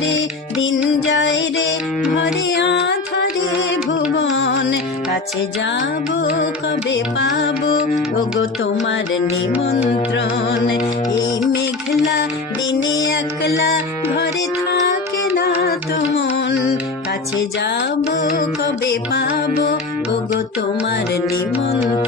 রে, দিন যায় রে, ঘরে আধারে ভুবন। কাছে যাব, কবে পাবো? ওগো তোমার নিমন্ত্রণ। এই মেঘলা দিনে একলা ঘরে থাকে না তো মন কাছে যাব, কবে পাবো? ওগো তোমার নিমন্ত্রণ।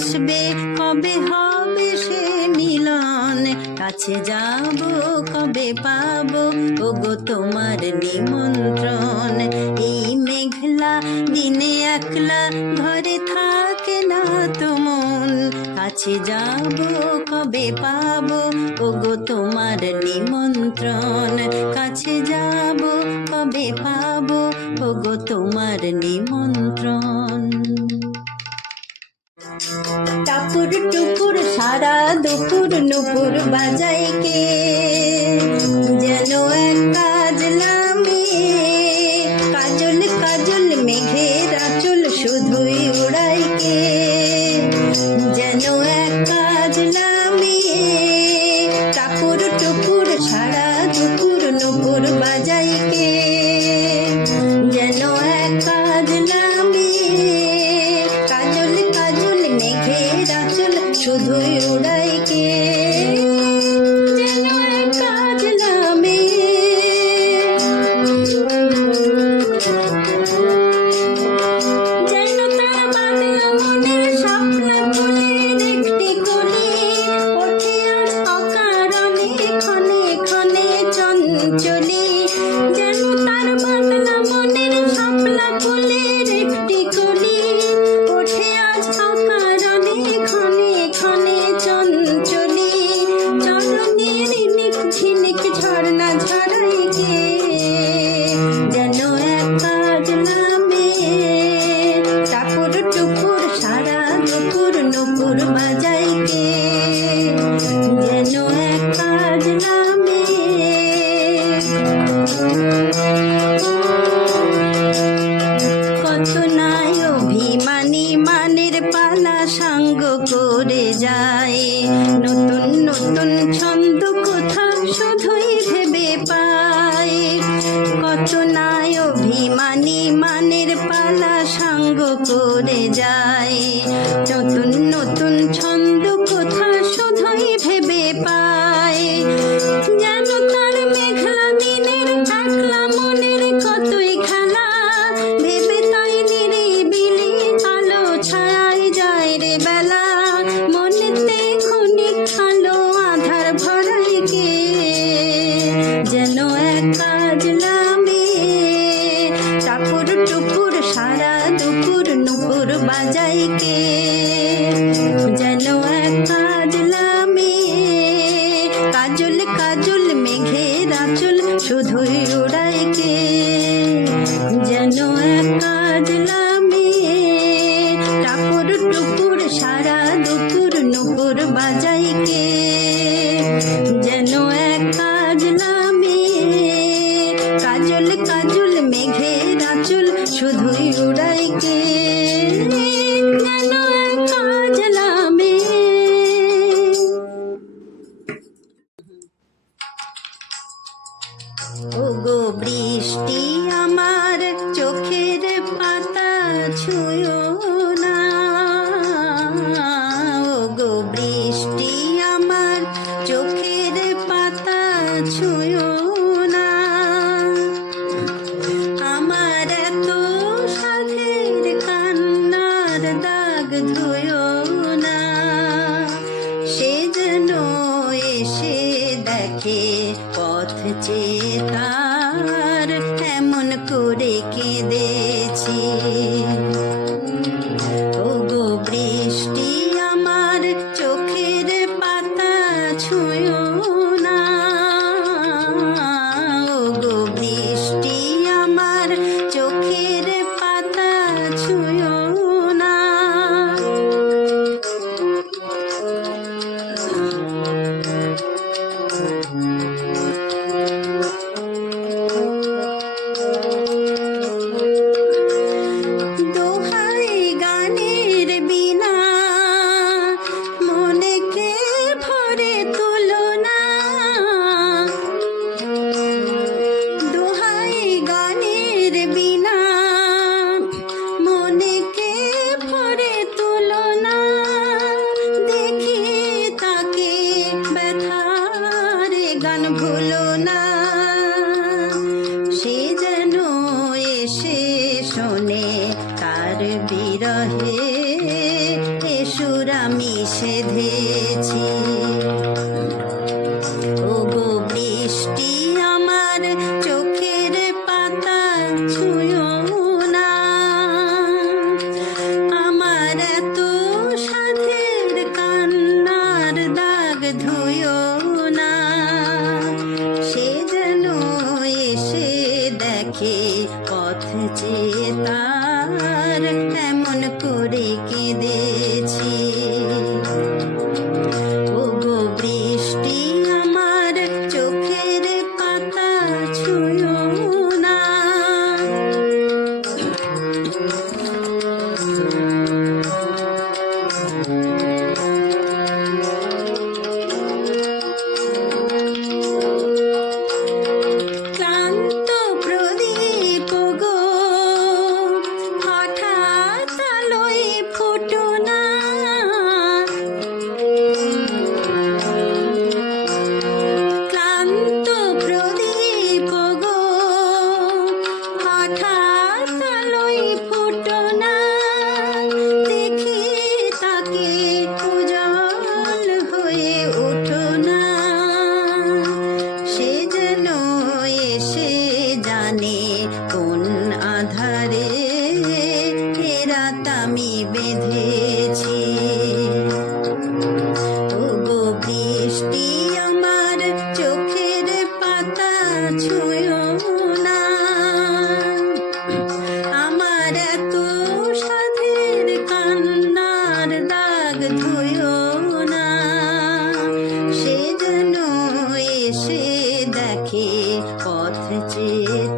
হাসবে কবে হবে সে মিলন? কাছে যাব, কবে পাবো? ওগো তোমার নিমন্ত্রণ। এই মেঘলা দিনে একলা ঘরে থাকে না তো মন। কাছে যাব, কবে পাবো? ওগো তোমার নিমন্ত্রণ। কাছে যাব, কবে পাবো? ওগো তোমার নিমন্ত্রণ। টাপুর টুপুর, সারা দুপুর নুপুর বাজাই কে? যেন এক কাজ নামিয়ে কাজল কাজল মেঘের আচল শুধুই উড়াই কে? যেন এক কাজ নামিয়ে টাপুর টুপুর, সারা দুপুর নুপুর আচল শুধুই উড়াইকে যেন এক আমি বেঁধেছি। তবু বৃষ্টি আমার চোখের পাতা ছুঁয় না। আমার এত সাধের কান্নার দাগ ধুয় না। সে দেখে পথ চেয়ে